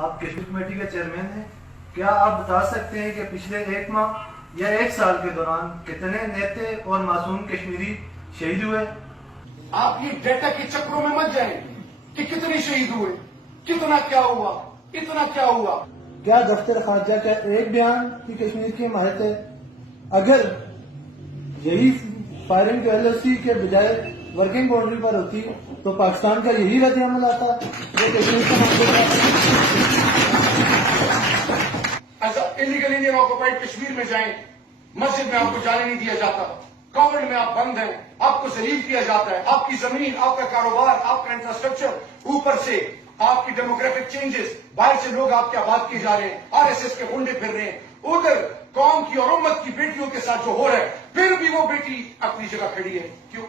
آپ کشمیر کمیٹی کے چیئرمین ہیں، کیا آپ بتا سکتے ہیں کہ پچھلے 1 ماہ یا 1 سال کے دوران کتنے نیتے اور معصوم کشمیری شہید ہوئے؟ آپ یہ ڈیٹا کے چکروں میں مت جائیں کہ کتنے شہید ہوئے، کتنا کیا ہوا، اتنا کیا ہوا۔ کیا دفتر خارجہ کا ایک بیان کی کشمیر کی حمایت ہے؟ اگر یہی فائرنگ کے LOC کے بجائے ورکنگ باؤنڈری پر ہوتی تو پاکستان کا یہی رد عمل آتا جو کشمیر کا معاملہ ایسا انلیگل انڈین آکوپائڈ کشمیر میں جائیں، مسجد میں آپ کو جانے نہیں دیا جاتا، گورنمنٹ میں آپ بند ہیں، آپ کو ذلیل کیا جاتا ہے، آپ کی زمین، آپ کا کاروبار، آپ کا انفراسٹرکچر، اوپر سے آپ کی ڈیموگرافک چینجز، باہر سے لوگ آپ کے آباد کیے جا رہے ہیں، RSS کے گنڈے پھر رہے ہیں، ادھر قوم کی اور امت کی بیٹیوں کے ساتھ جو ہو رہا ہے، پھر بھی وہ بیٹی اپنی جگہ کھڑی ہے، کیوں؟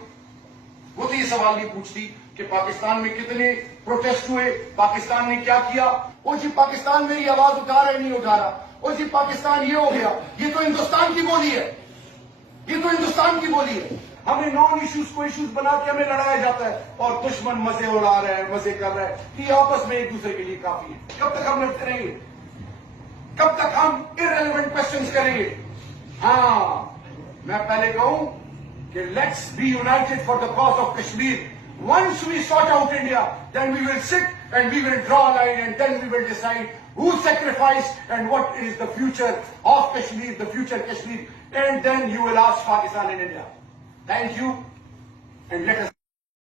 وہ تو یہ سوال نہیں پوچھتی کہ پاکستان میں کتنے پروٹیسٹ ہوئے، پاکستان نے کیا کیا، وہ جی پاکستان میری آواز اٹھا رہا ہے نہیں اٹھا رہا، وہ جی پاکستان یہ ہو گیا، یہ تو ہندوستان کی بولی ہے، یہ تو ہندوستان کی بولی ہے۔ ہمیں نان ایشوز کو ایشوز بنا کے ہمیں لڑایا جاتا ہے اور دشمن مزے اڑا رہا ہے، مزے کر رہا ہے کہ یہ آپس میں ایک دوسرے کے لیے کافی ہے۔ کب تک ہم لڑتے رہیں گے؟ کب تک ہم irrelevant questions کریں گے؟ ہاں میں پہلے کہوں کہ let's be united for the cause of Kashmir. Once we sort out India, then we will sit and we will draw a line and then we will decide who sacrificed and what is the future of Kashmir, the future Kashmir, and then you will ask Pakistan and India. Thank you and let us